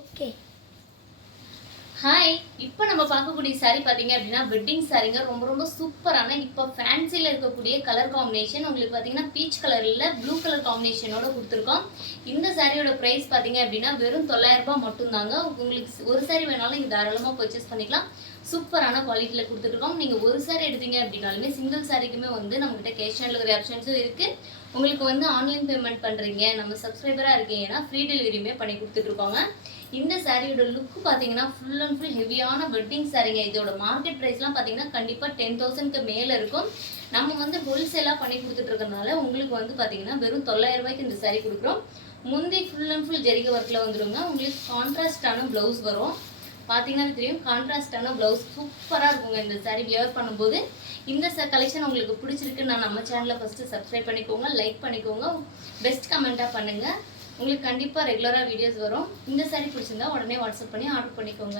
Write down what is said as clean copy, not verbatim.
Okay. Hi, இப்போ நம்ம பார்க்கக்கூடிய சாரி பார்த்தீங்க அப்படின்னா வெட்டிங் சாரீங்க. ரொம்ப ரொம்ப சூப்பரான இப்போ ஃபேன்சியில் இருக்கக்கூடிய கலர் காம்பினேஷன் உங்களுக்கு பார்த்தீங்கன்னா பீச் கலரில் ப்ளூ கலர் காம்பினேஷனோட கொடுத்துருக்கோம். இந்த சாரியோட ப்ரைஸ் பார்த்தீங்க அப்படின்னா வெறும் 900 ரூபாய் மட்டும்தாங்க. உங்களுக்கு ஒரு சாரி வேணாலும் நீங்கள் தாராளமாக பர்ச்சேஸ் பண்ணிக்கலாம். சூப்பரான குவாலிட்டியில் கொடுத்துருக்கோம். நீங்கள் ஒரு சாரி எடுத்தீங்க அப்படின்னாலுமே சிங்கிள் சாரிக்குமே வந்து நம்மகிட்ட கேஷ் ஆன் டெலிவரி ஆப்ஷன்ஸும் இருக்குது. உங்களுக்கு வந்து ஆன்லைன் பேமெண்ட் பண்ணுறீங்க, நம்ம சப்ஸ்கிரைபராக இருக்கீங்கன்னா ஃப்ரீ டெலிவரியுமே பண்ணி கொடுத்துட்ருக்கோங்க. இந்த சாரியோட லுக்கு பார்த்தீங்கன்னா ஃபுல் அண்ட் ஃபுல் ஹெவியான வெட்டிங் சாரிங்க. இதோட மார்க்கெட் ப்ரைஸ்லாம் பார்த்தீங்கன்னா கண்டிப்பாக 10,000க்கு மேலே இருக்கும். நம்ம வந்து ஹோல்சேலாக பண்ணி கொடுத்துட்ருக்கனால உங்களுக்கு வந்து பார்த்தீங்கன்னா வெறும் 900 ரூபாய்க்கு இந்த சாரி கொடுக்குறோம். முந்தி ஃபுல் அண்ட் ஃபுல் ஜெரிகை ஒர்க்கில் வந்துடுங்க. உங்களுக்கு கான்ட்ராஸ்டான ப்ளவுஸ் வரும். பார்த்தீங்கன்னா தெரியும், கான்ட்ராஸ்டான ப்ளவுஸ் சூப்பராக இருக்குங்க. இந்த சாரி வியர் பண்ணும்போது இந்த கலெக்ஷன் உங்களுக்கு பிடிச்சிருக்கு நான் நம்ம சேனலை ஃபஸ்ட்டு சப்ஸ்கிரைப் பண்ணிக்கோங்க, லைக் பண்ணிக்கோங்க, பெஸ்ட் கமெண்ட்டாக பண்ணுங்கள். உங்களுக்கு கண்டிப்பாக ரெகுலராக வீடியோஸ் வரும். இந்த சாரி பிடிச்சிருந்தா உடனே வாட்ஸ்அப் பண்ணி ஆர்டர் பண்ணிக்கோங்க.